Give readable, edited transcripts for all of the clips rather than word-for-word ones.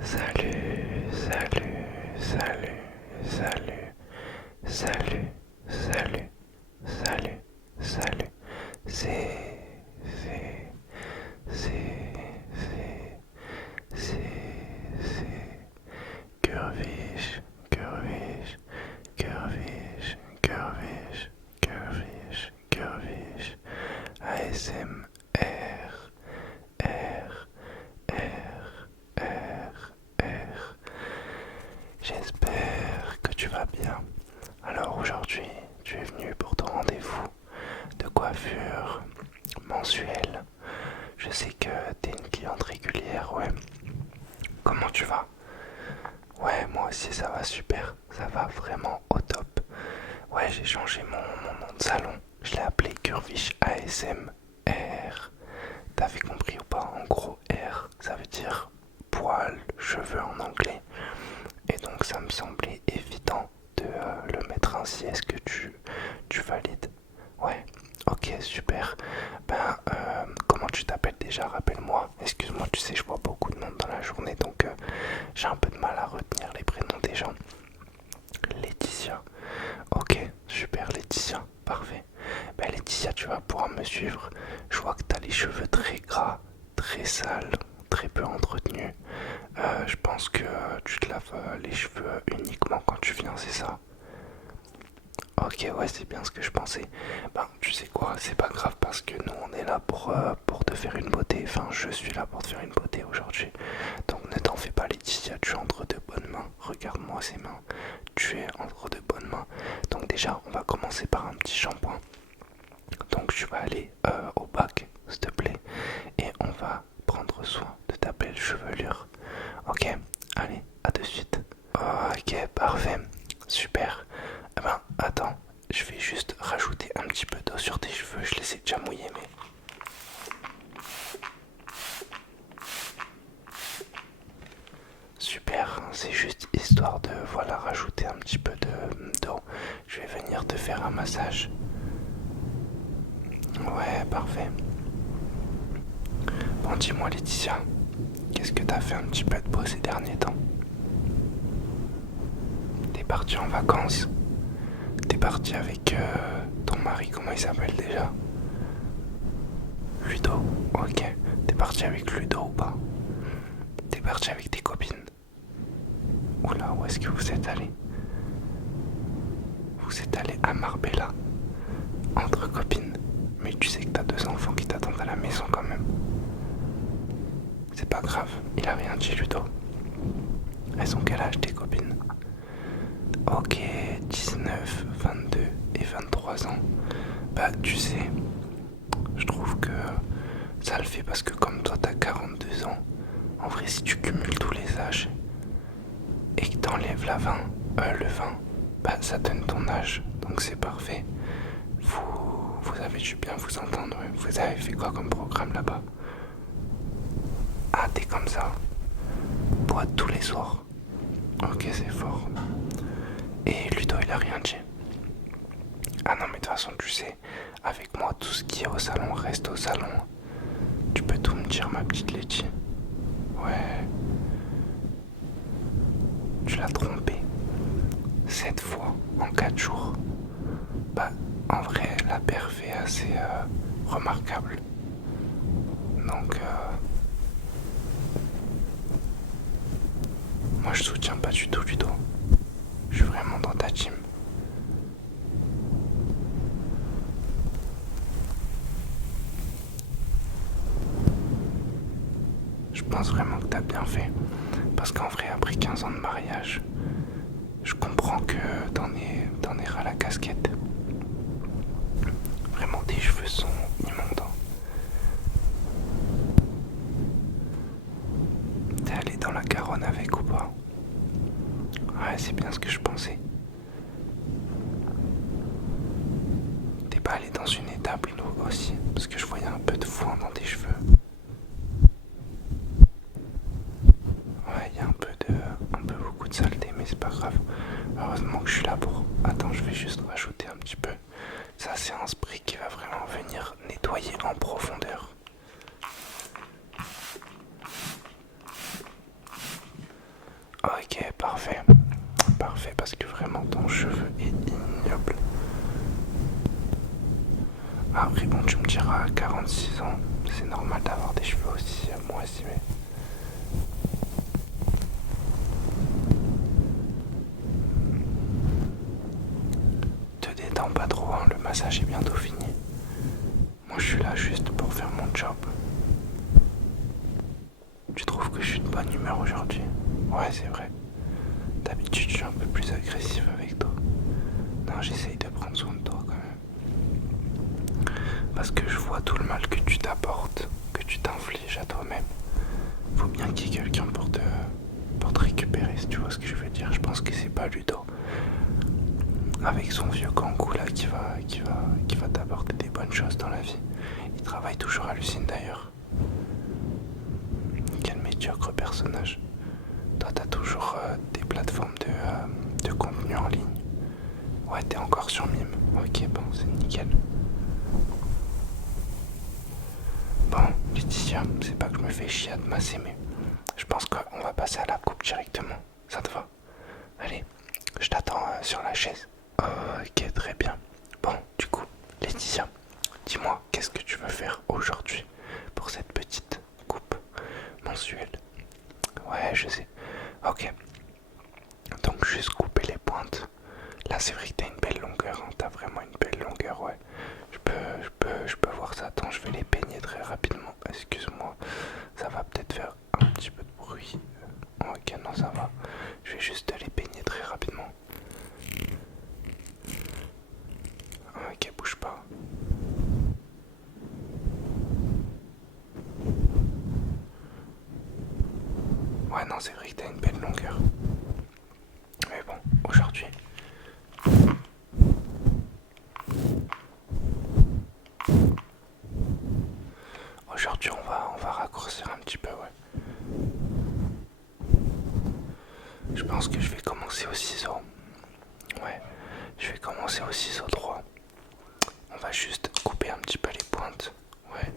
Salut, salut, salut, salut, salut, salut, salut, salut. C'est, c'est, Curvish, Curvish, Curvish, Curvish, Curvish, Curvish, ASMR, R, R, R, R. J'espère que tu vas bien. Alors aujourd'hui, tu es venu pour ton rendez-vous de coiffure mensuel. Je sais que t'es une cliente régulière, ouais. Comment tu vas? Ouais, moi aussi ça va super. Ça va vraiment au top. Ouais, j'ai changé mon nom de salon. Je l'ai appelé Curvish ASMR. T'avais compris ou pas? En gros, R, ça veut dire poils, cheveux en anglais. Et donc ça me semblait évident de le mettre ainsi. Est-ce que tu valides? Ouais, ok, super. Ben, comment tu t'appelles déjà? Rappelle-moi. Excuse-moi, tu sais, je vois beaucoup de monde dans la journée, donc j'ai un peu de mal à retenir les prénoms des gens. Laetitia. Ok, super Laetitia, parfait. Ben Laetitia, tu vas pouvoir me suivre. Je vois que tu as les cheveux très gras, très sales, très peu entretenus. Je pense que tu te laves les cheveux uniquement quand tu viens, c'est ça? Ok, ouais, c'est bien ce que je pensais. Ben, tu sais quoi, c'est pas grave parce que nous on est là pour te faire une beauté. Enfin, je suis là pour te faire une beauté aujourd'hui. Donc ne t'en fais pas, Laetitia, tu es entre de bonnes mains. Regarde-moi ces mains. Tu es entre de bonnes mains. Donc, déjà, on va commencer par un petit shampoing. Donc, tu vas aller au bac, s'il te plaît, et on va prendre soin de ta belle chevelure. Ok, allez, à de suite. Ok, parfait, super. Eh ben, attends, je vais juste rajouter un petit peu d'eau sur tes cheveux. Je les ai déjà mouillés, mais. Super, c'est juste histoire de voilà rajouter un petit peu d'eau. Je vais venir te faire un massage. Ouais, parfait. Bon, dis-moi Laetitia, qu'est-ce que t'as fait un petit peu de beau ces derniers temps? T'es parti en vacances? T'es parti avec ton mari, comment il s'appelle déjà? Ludo, ok. T'es parti avec Ludo ou pas? T'es parti avec tes copines? Oula, où est-ce que vous êtes allés? Vous êtes allés à Marbella, entre copines. Mais tu sais que t'as deux enfants qui t'attendent à la maison quand même. C'est pas grave, il a rien dit Ludo. Elles ont quel âge tes copines? Ok, 19, 22 et 23 ans. Bah tu sais, je trouve que ça le fait parce que comme toi t'as 42 ans, en vrai si tu cumules tous les âges et que t'enlèves le 20, bah ça donne ton âge, donc c'est parfait. Vous avez dû bien vous entendre, ouais. Vous avez fait quoi comme programme là-bas? Ah t'es comme ça, boîte tous les soirs. Ok c'est fort. Et Ludo il a rien dit. Ah non mais de toute façon tu sais, avec moi tout ce qui est au salon reste au salon. Tu peux tout me dire ma petite Letty. Ouais, tu l'as trompé. 7 fois en 4 jours. Bah en vrai la perf est assez remarquable. Donc moi je soutiens pas du tout Ludo. Je suis vraiment dans ta team. Je pense vraiment que t'as bien fait. Parce qu'en vrai, après 15 ans de mariage, je comprends que t'en es ras la casquette. Vraiment, tes cheveux sont immondes. T'es allé dans la Garonne avec ou pas? Ouais, c'est bien ce que je pensais. T'es pas allé dans une étable aussi? Parce que je voyais un peu de foin dans tes cheveux. Ouais, il y a un peu beaucoup de saleté, mais c'est pas grave. Heureusement que je suis là pour. Attends, je vais juste rajouter un petit peu. Ça, c'est un spray qui va vraiment venir nettoyer en profondeur. Ok, parfait. Parfait, parce que vraiment ton cheveu est ignoble. Après, bon, tu me diras, à 46 ans, c'est normal d'avoir des cheveux aussi, moi aussi, mais. Te détends pas trop, hein, le massage est bientôt fini. Moi, je suis là juste pour faire mon job. Tu trouves que je suis de bonne humeur aujourd'hui? Ouais, c'est vrai. D'habitude, je suis un peu plus agressif avec toi. Non, j'essaye de prendre soin de toi quand même. Parce que je vois tout le mal que tu t'apportes, que tu t'infliges à toi-même. Faut bien qu'il y ait quelqu'un pour te récupérer, si tu vois ce que je veux dire. Je pense que c'est pas Ludo. Avec son vieux kangou là qui va t'apporter des bonnes choses dans la vie. Il travaille toujours à l'usine d'ailleurs. Quel médiocre personnage. Toi t'as toujours des plateformes de contenu en ligne. Ouais, t'es encore sur Mime. Ok, bon, c'est nickel. Bon, Laetitia, c'est pas que je me fais chier à te masser, mais je pense qu'on va passer à la coupe directement. Ça te va? Allez, je t'attends sur la chaise. Ok, très bien. Bon, du coup, Laetitia, dis-moi, qu'est-ce que tu veux faire aujourd'hui pour cette petite coupe mensuelle? Ouais, je sais. Ok, donc juste couper les pointes. Là, c'est vrai que t'as une belle longueur, hein. T'as vraiment une belle longueur, ouais. Je peux voir ça. Attends, je vais les peigner très rapidement. Excuse-moi, ça va peut-être faire un petit peu de bruit. Ok, non, ça va. Je vais juste les peigner très rapidement. Ok, bouge pas. Ouais, non, c'est vrai que t'as une belle longueur. Mais bon, aujourd'hui, on va raccourcir un petit peu, ouais. Je pense que je vais commencer au ciseau. Ouais, je vais commencer au ciseau droit. On va juste couper un petit peu les pointes. Ouais.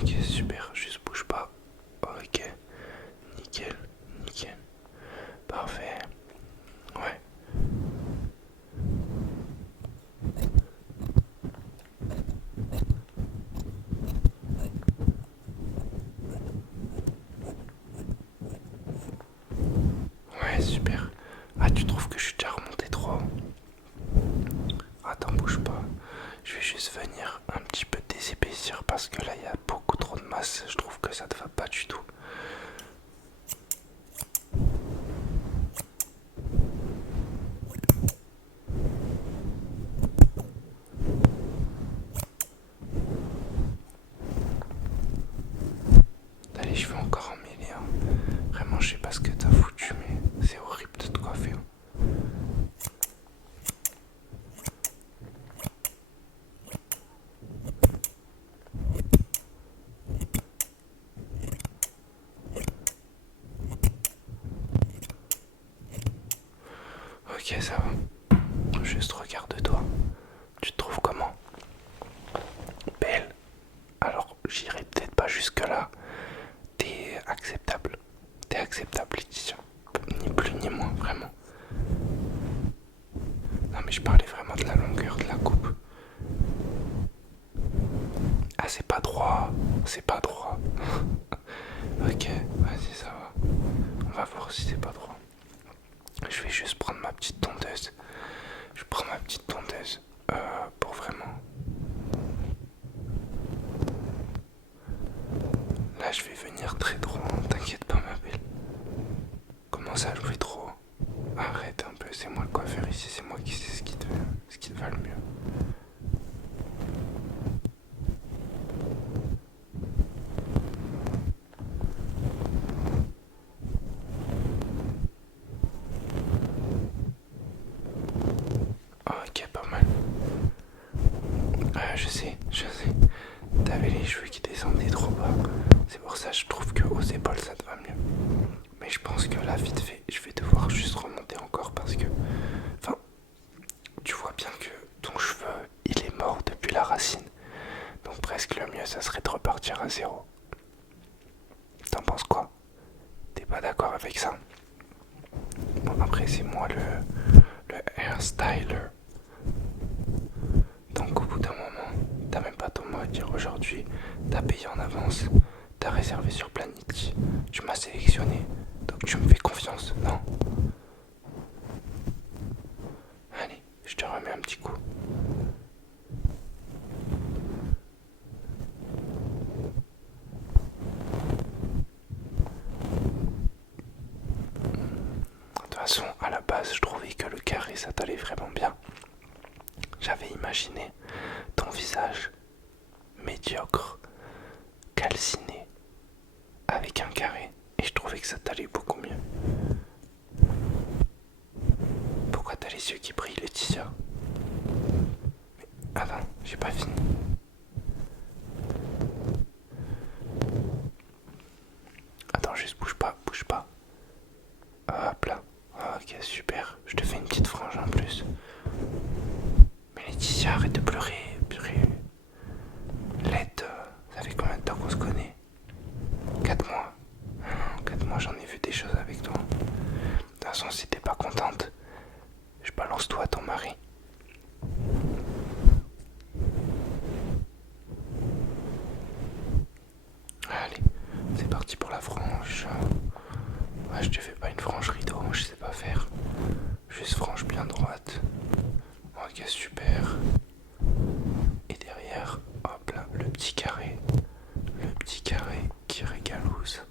Ok, super, juste bouge pas. Ok, nickel, nickel. Parfait. Ouais. Ouais, super. Ah, tu trouves que je suis déjà remonté trop haut? Attends, bouge pas. Je vais juste venir un petit peu désépaissir parce que là, il y a beaucoup trop de masse. Je trouve que ça te va pas du tout. T'as les cheveux encore emmêlés, hein. Vraiment, je sais pas ce que t'as foutu, mais c'est horrible de te coiffer, hein. Ok, ça va. Juste regarde-toi. Tu te trouves comment? Belle. Alors, j'irai peut-être pas jusque-là. T'es acceptable. T'es acceptable, Laetitia. Ni plus ni moins, vraiment. Non, mais je parlais vraiment de la longueur de la coupe. Ah, c'est pas droit. C'est pas droit. Ok, vas-y, ça va. On va voir si c'est pas droit. Je vais juste prendre ma petite tondeuse. Je prends ma petite tondeuse pour vraiment. Là, je vais venir très droit. T'inquiète pas, ma belle. Comment ça, je vais trop? Arrête un peu, c'est moi le coiffeur ici, c'est moi qui sais ce qui te va le mieux. Ok, pas mal. Je sais, je sais. T'avais les cheveux qui descendaient trop bas. C'est pour ça que je trouve que aux épaules ça te va mieux. Mais je pense que là, vite fait, je vais devoir juste remonter encore parce que... Enfin, tu vois bien que ton cheveu, il est mort depuis la racine. Donc presque le mieux, ça serait de repartir à zéro. T'en penses quoi? T'es pas d'accord avec ça? Bon, après, c'est moi le hairstyler. Donc au bout d'un moment, t'as même pas ton mot à dire aujourd'hui. T'as payé en avance, t'as réservé sur Planity, tu m'as sélectionné, donc tu me fais confiance, non? Allez, je te remets un petit coup. De toute façon, à la base, je trouvais que le carré, ça t'allait vraiment bien. J'avais imaginé ton visage médiocre, calciné, avec un carré, et je trouvais que ça t'allait beaucoup mieux. Pourquoi t'as les yeux qui brillent, Laetitia? Mais attends, j'ai pas fini. Attends, juste bouge pas, bouge pas. Hop là. Ok, super. Je te fais une petite frange en plus. Mais Laetitia, arrête de pleurer. Purée. L'aide, ça fait combien de temps qu'on se connaît? 4 mois. 4 mois, j'en ai vu des choses avec toi. De toute façon, si t'es pas contente, je balance toi à ton mari. Allez, c'est parti pour la frange. Ouais, je te fais pas une frange rideau, je sais pas faire. Juste frange bien droite. Ok, super. Et derrière, hop là, le petit carré. Le petit carré qui régalouse.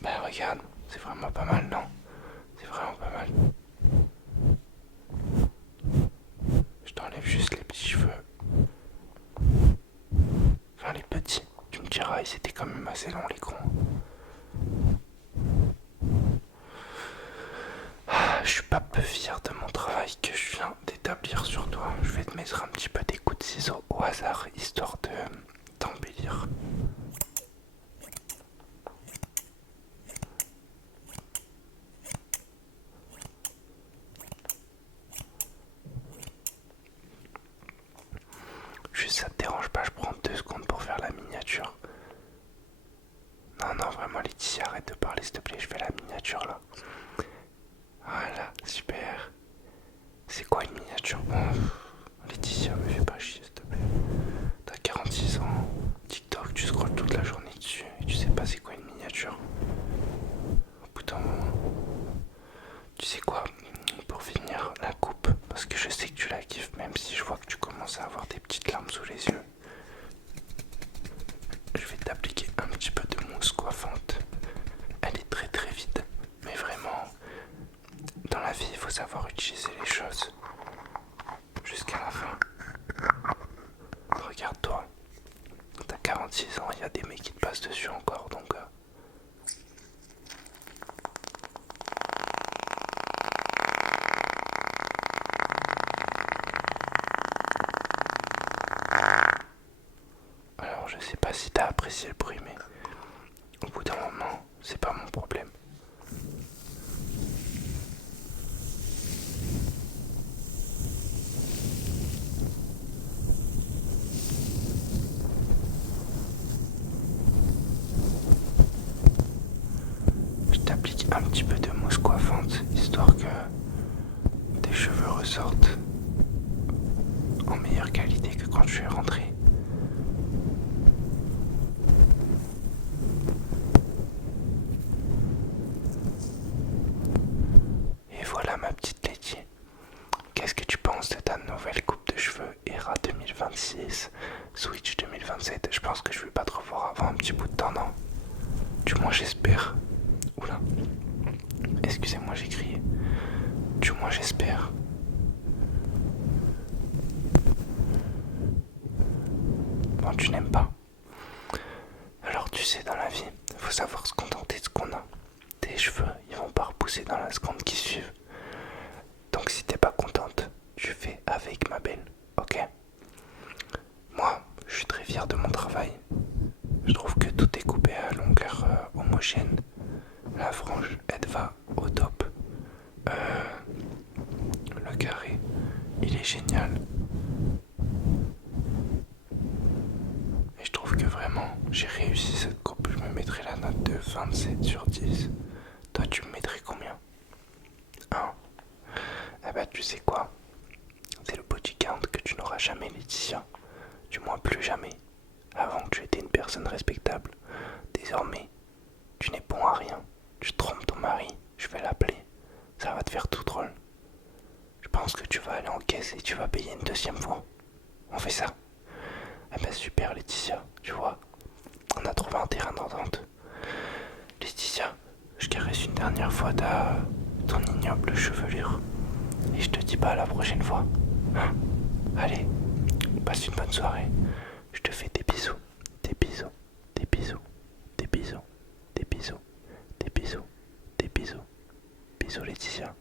Bah regarde, c'est vraiment pas mal, non? C'est vraiment pas mal. Je t'enlève juste les petits cheveux. Enfin les petits. Tu me diras, ils étaient quand même assez longs les grands. Je suis pas peu fier de mon travail que je viens d'établir sur toi. Je vais te mettre un petit peu des coups de ciseaux au hasard, histoire de t'embellir. Juste ça te dérange pas, je prends 2 secondes pour faire la miniature. Non, non, vraiment Laetitia, arrête de parler s'il te plaît, je fais la miniature là. Voilà, super. C'est quoi une miniature? Laetitia, me fais pas chier s'il te plaît. T'as 46 ans, TikTok, tu scrolles toute la journée dessus et tu sais pas c'est quoi une miniature. Au bout d'un moment. Tu sais quoi? Pour finir la coupe, parce que je sais que tu la kiffes, même si je vois que tu commences à avoir des petites larmes sous les yeux. Je vais t'appliquer un petit peu de mousse coiffante. Elle est très très vide, mais vraiment, dans la vie, il faut savoir utiliser les choses jusqu'à la fin. Regarde-toi, t'as 46 ans, il y a des mecs qui te passent dessus encore, donc... Alors, je sais pas si t'as apprécié le bruit, mais au bout d'un moment, c'est pas mon problème. Je t'applique un petit peu de mousse coiffante, histoire que tes cheveux ressortent en meilleure qualité que quand je suis rentré. Et voilà ma petite Letty. Qu'est-ce que tu penses de ta nouvelle coupe de cheveux Era 2026, Switch 2027? Je pense que je vais pas te revoir avant un petit bout de temps, non? Du moins j'espère. Oula. Excusez-moi, j'ai crié. Du moins j'espère. Bon, tu n'aimes pas. Alors tu sais, dans la vie, faut savoir se contenter de ce qu'on a. Tes cheveux, ils vont pas repousser dans la seconde qui suit. Donc si t'es pas contente, tu fais avec, ma belle, ok? Moi, je suis très fier de mon travail. Je trouve que tout est coupé à longueur. chaîne. La frange, elle va au top. Le carré, il est génial. Et je trouve que vraiment, j'ai réussi cette coupe. Je me mettrai la note de 27 sur 10. Toi, tu me mettrais combien? Hein? Eh bah, tu sais quoi? C'est le body count que tu n'auras jamais, Laetitia. Du moins, plus jamais. Avant que tu étais une personne respectable. Désormais, tu n'es bon à rien. Tu trompes ton mari. Je vais l'appeler. Ça va te faire tout drôle. Je pense que tu vas aller en caisse et tu vas payer une deuxième fois. On fait ça? Eh ben super Laetitia, tu vois, on a trouvé un terrain d'entente. Laetitia, je caresse une dernière fois ton ignoble chevelure. Et je te dis pas à la prochaine fois. Hein? Allez, passe une bonne soirée. Je te fais des bisous, des bisous, des bisous, des bisous, des bisous, des bisous, des bisous. Bisous Laetitia.